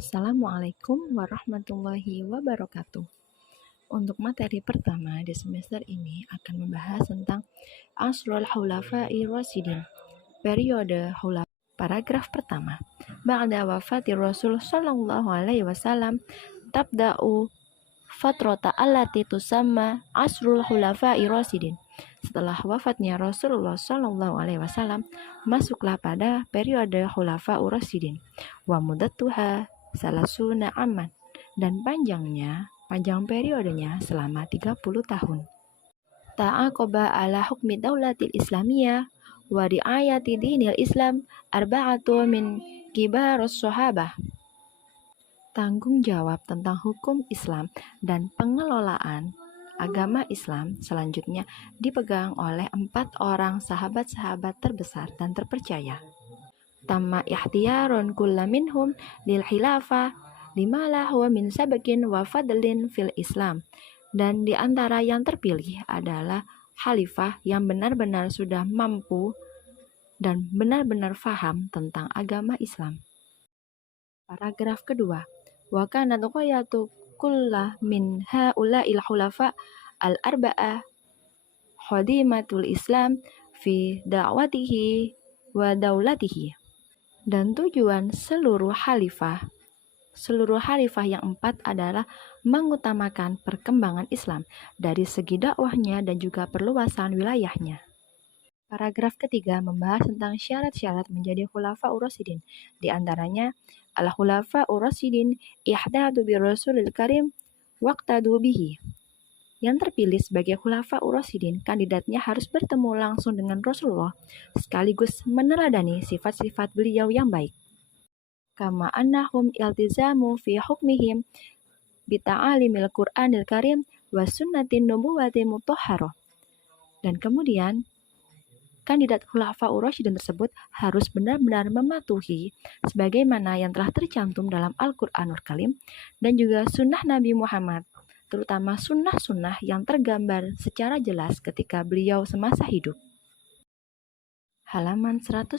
Assalamualaikum warahmatullahi wabarakatuh. Untuk materi pertama di semester ini akan membahas tentang Asrul Khulafa'i Rasyidin, periode khulafa. Paragraf pertama. Ba'da wafati Rasul sallallahu alaihi wasallam tabda'u fatrata allati tusamma Asrul Khulafa'i Rasyidin. Setelah wafatnya Rasulullah sallallahu alaihi wasallam, masuklah pada periode Khulafa Rasyidin. Wa muddatuha salasuna aman, dan panjang periodenya selama 30 tahun. Ta'aqaba ala hukmi daulatil islamiyah wa riayati dinil islam arba'atu min kibarus sahabah. Tanggung jawab tentang hukum Islam dan pengelolaan agama Islam selanjutnya dipegang oleh 4 orang sahabat-sahabat terbesar dan terpercaya. Tamma ikhtiyarun kulla minhum lil khilafah lima lahu min sabakin wa fadlin fil Islam. Dan di antara yang terpilih adalah khalifah yang benar-benar sudah mampu dan benar-benar faham tentang agama Islam. Paragraf kedua. Wa kanat ghayatu kullah min haula'il khulafa al-arba'ah khadimatul Islam fi da'watihi wa daulatihi. Dan tujuan seluruh khalifah yang 4 adalah mengutamakan perkembangan Islam dari segi dakwahnya dan juga perluasan wilayahnya. Paragraf ketiga membahas tentang syarat-syarat menjadi khulafa ur-rasyidin. Di antaranya, al-khulafa ur-rasyidin ihdadu bi Rasulil Karim waqtadu bihi. Yang terpilih sebagai khulafa ur-rasyidin, kandidatnya harus bertemu langsung dengan Rasulullah sekaligus meneladani sifat-sifat beliau yang baik. Kama annahum iltizamu fi hukmihim bi ta'alimil Qur'anil Karim wa sunnatin nubuwati mutahharah. Dan kemudian kandidat khulafa ur-rasyidin tersebut harus benar-benar mematuhi sebagaimana yang telah tercantum dalam Al-Qur'anul Karim dan juga sunnah Nabi Muhammad, terutama sunnah-sunnah yang tergambar secara jelas ketika beliau semasa hidup. Halaman 110.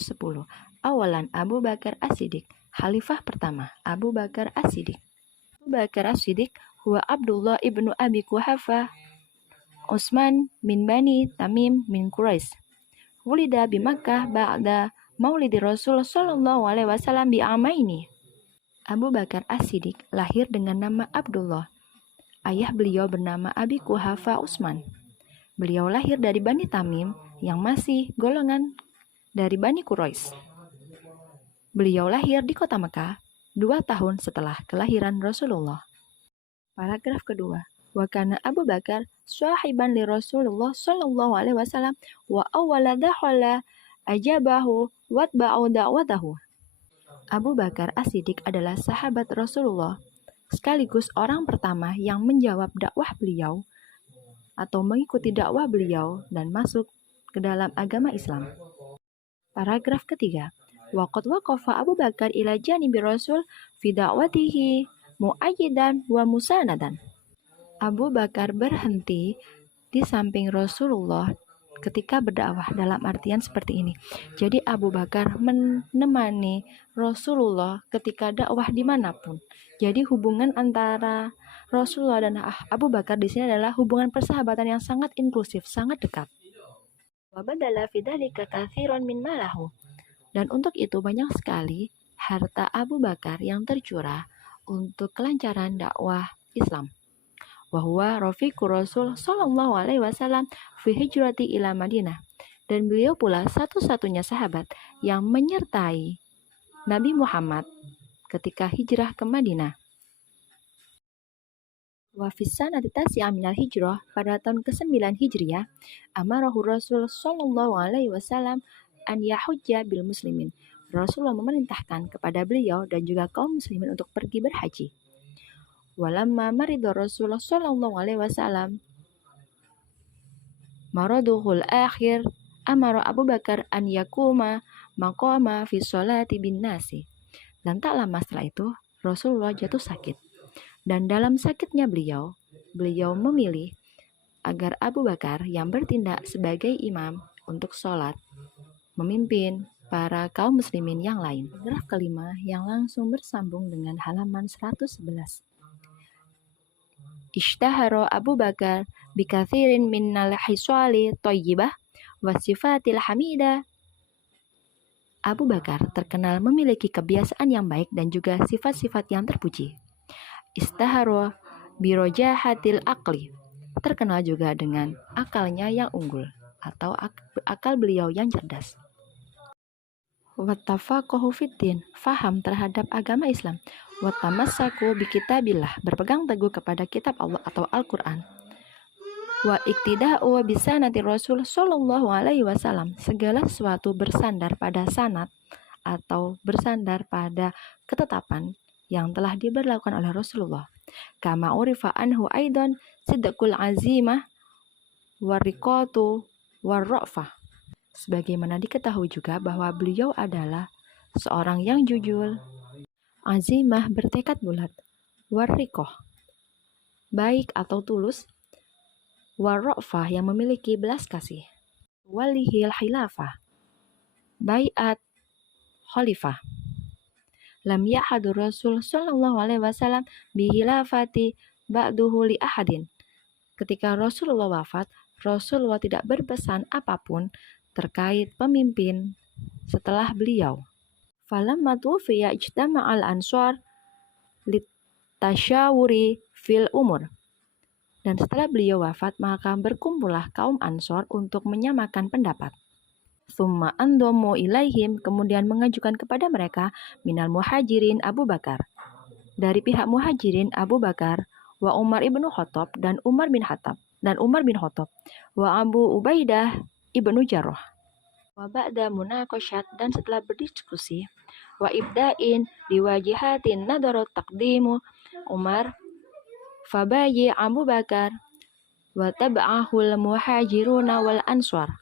Awalan Abu Bakar As-Siddiq. Khalifah pertama, Abu Bakar As-Siddiq. Abu Bakar As-Siddiq huwa Abdullah ibnu Abi Quhafa Utsman min Bani Tamim min Quraisy. Wulida bi Makkah ba'da maulidi Rasul sallallahu alaihi wasallam bi amaini. Abu Bakar As-Siddiq lahir dengan nama Abdullah. Ayah beliau bernama Abi Quhafa Utsman. Beliau lahir dari Bani Tamim yang masih golongan dari Bani Quraisy. Beliau lahir di kota Mekah 2 tahun setelah kelahiran Rasulullah. Paragraf kedua. Wa kana Abu Bakar sahiban li Rasulullah sallallahu alaihi wasallam wa awwala dakhala ajabahu watba'u da'watahu. Abu Bakar As-Siddiq adalah sahabat Rasulullah sekaligus orang pertama yang menjawab dakwah beliau atau mengikuti dakwah beliau dan masuk ke dalam agama Islam. Paragraf ketiga. Waqad waqafa Abu Bakar ila janibi Rasul fi da'watihi mu'ayyidan wa musanadan. Abu Bakar berhenti di samping Rasulullah ketika berdakwah, dalam artian seperti ini. Jadi Abu Bakar menemani Rasulullah ketika dakwah dimanapun. Jadi hubungan antara Rasulullah dan Abu Bakar di sini adalah hubungan persahabatan yang sangat inklusif, sangat dekat. Wa badala fi dzalika katsiran min malahu. Dan untuk itu banyak sekali harta Abu Bakar yang tercurah untuk kelancaran dakwah Islam. Wa huwa rafiqur Rasul sallallahu alaihi wasallam fi hijrati ila Madinah. Dan beliau pula satu-satunya sahabat yang menyertai Nabi Muhammad ketika hijrah ke Madinah. Wa fi sanati tasi'ah minal hijrah, pada tahun ke-9 Hijriah, amarahu Rasul sallallahu alaihi wasallam an yahujja bil muslimin. Rasulullah memerintahkan kepada beliau dan juga kaum muslimin untuk pergi berhaji. Walamma marida Rasulullah sallallahu alaihi wasallam maraduhul akhir amara Abu Bakar an yakuma maqama fi sholati bin nasi. Dan tak lama setelah itu Rasulullah jatuh sakit. Dan dalam sakitnya beliau memilih agar Abu Bakar yang bertindak sebagai imam untuk sholat, memimpin para kaum muslimin yang lain. Paragraf kelima yang langsung bersambung dengan halaman 111. Ishtahara Abu Bakar bikathirin minnal hiswali thayyibah wa sifatil hamidah. Abu Bakar terkenal memiliki kebiasaan yang baik dan juga sifat-sifat yang terpuji. Istahara birojahatil aqli, terkenal juga dengan akalnya yang unggul atau akal beliau yang cerdas. Wattafaqahu fiddin, faham terhadap agama Islam. Wattamassaku bikitabillah, berpegang teguh kepada kitab Allah atau Al-Quran. Wa iktida'u bisanati Rasul sallallahu alaihi wasallam, segala sesuatu bersandar pada sanad atau bersandar pada ketetapan yang telah diberlakukan oleh Rasulullah. Kama urifa anhu aidan sidqul azimah wariqatu warrafah. Sebagaimana diketahui juga bahwa beliau adalah seorang yang jujur, azimah bertekad bulat, warriqah baik atau tulus, warrafah yang memiliki belas kasih, walihil khilafah baiat khalifah. Lam yahadur Rasul sallallahu alaihi wasallam bihilafati ba'duhu li ahadin. Ketika Rasulullah wafat, Rasulullah tidak berpesan apapun terkait pemimpin setelah beliau. Falamma tuwfiya ijtama'al ansar litasyawuri fil umur. Dan setelah beliau wafat, maka berkumpullah kaum Ansor untuk menyamakan pendapat. Tsumma andomu ilaihim, kemudian mengajukan kepada mereka minal muhajirin Abu Bakar. Dari pihak muhajirin Abu Bakar, wa Umar ibnu Khattab dan Umar bin Khattab, wa Abu Ubaidah ibnu Jarrah. Wa ba'da munaqashat, dan setelah berdiskusi, wa ibda'in liwajihatin nadarat taqdimu Umar fabayi Abu Bakar wa tab'ahul muhajiruna wal answar.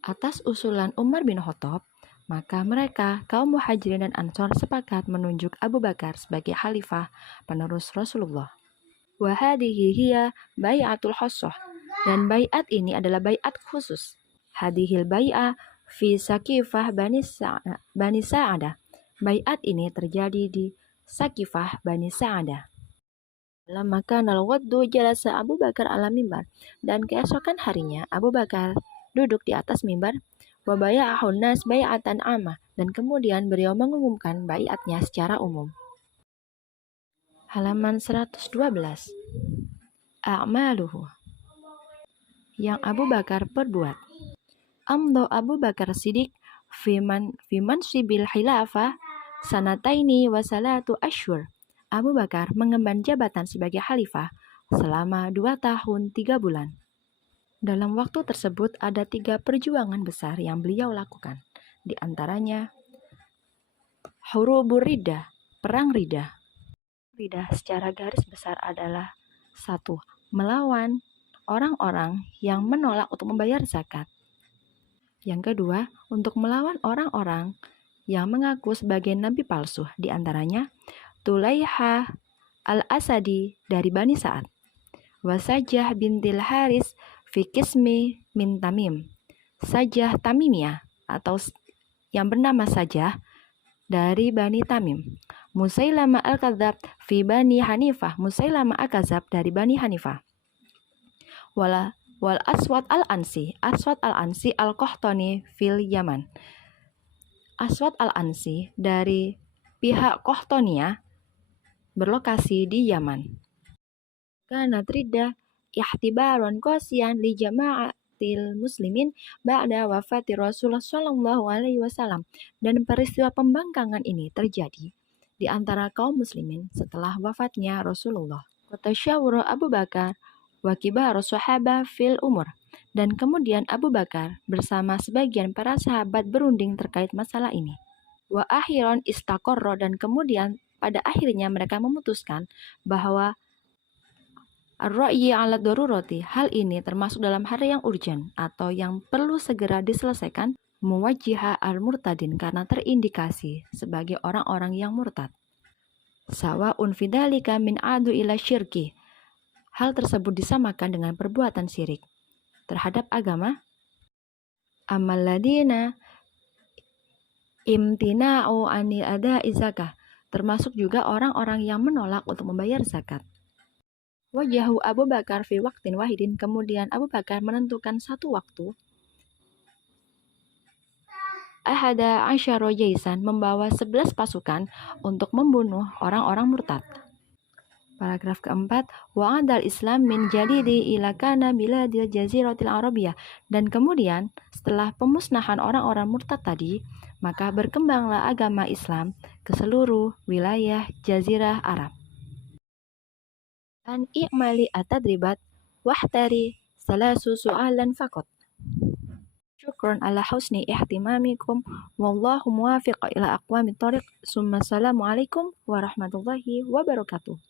Atas usulan Umar bin Khattab, maka mereka kaum muhajirin dan ansor sepakat menunjuk Abu Bakar sebagai khalifah penerus Rasulullah. Wa hadhihi hiya bai'atul khassah, dan bai'at ini adalah bai'at khusus. Hadhil bai'ah fi Sakifah Bani Sa'adah. Bai'at ini terjadi di Sakifah Bani Sa'adah. Lama kanal waddu jalasa Abu Bakar ala mimbar, dan keesokan harinya Abu Bakar duduk di atas mimbar. Wa baya'ahun nas bay'atan amah, dan kemudian beliau mengumumkan bai'atnya secara umum. Halaman 112. A'maluhu, yang Abu Bakar perbuat. Amdo Abu Bakar Siddiq fiman sibil khilafah sanataini wa salatu ashhur. Abu Bakar mengemban jabatan sebagai khalifah selama 2 tahun 3 bulan. Dalam waktu tersebut ada 3 perjuangan besar yang beliau lakukan. Di antaranya Hurubur Riddah, perang Riddah. Riddah secara garis besar adalah 1. Melawan orang-orang yang menolak untuk membayar zakat. Yang kedua, untuk melawan orang-orang yang mengaku sebagai nabi palsu, di antaranya Tulaiha al-Asadi dari Bani Sa'ad, Wasajah bintil Haris fi Qismi min Tamim, Sajah Tamimiyah atau yang bernama Sajah dari Bani Tamim, Musailama al-Kadzab fi Bani Hanifah, Musailama al-Kadzab dari Bani Hanifah, wal Aswad al-Ansi, Aswad al-Ansi al-Qahtani fil Yaman, Aswad al-Ansi dari pihak Qahtaniya berlokasi di Yaman. Karena Riddah ihtibaron qasiyan li jama'atil muslimin ba'da wafati Rasulullah sallallahu alaihi wasallam, dan peristiwa pembangkangan ini terjadi di antara kaum muslimin setelah wafatnya Rasulullah. Wa tasyawara Abu Bakar wa kibaru sahabah fil umur, dan kemudian Abu Bakar bersama sebagian para sahabat berunding terkait masalah ini. Wa akhiran istaqarra, dan kemudian pada akhirnya mereka memutuskan bahwa ar-ra'yi 'ala darurati, hal ini termasuk dalam hal yang urgent atau yang perlu segera diselesaikan, muwajjiha al-murtadin, karena terindikasi sebagai orang-orang yang murtad. Sawa'un fidalika min adu ila syirki, hal tersebut disamakan dengan perbuatan syirik terhadap agama. Amal ladina Imtina'u anil ada'i zakah, termasuk juga orang-orang yang menolak untuk membayar zakat. Wajahu Abu Bakar fi waqtin wahidin, kemudian Abu Bakar menentukan satu waktu. Ahada asyara jaisan, membawa 11 pasukan untuk membunuh orang-orang murtad. Paragraf keempat, wa'adal Islam min jadidi ila kana biladil jaziratil arabiyah, dan kemudian setelah pemusnahan orang-orang murtad tadi, maka berkembanglah agama Islam ke seluruh wilayah jazirah Arab. An i'mali at-tadribat wahtari salasu su'alan faqat. Syukron ala husni ihtimamikum wallahu muwafiq ila aqwamit thoriq. Summa assalamualaikum warahmatullahi wabarakatuh.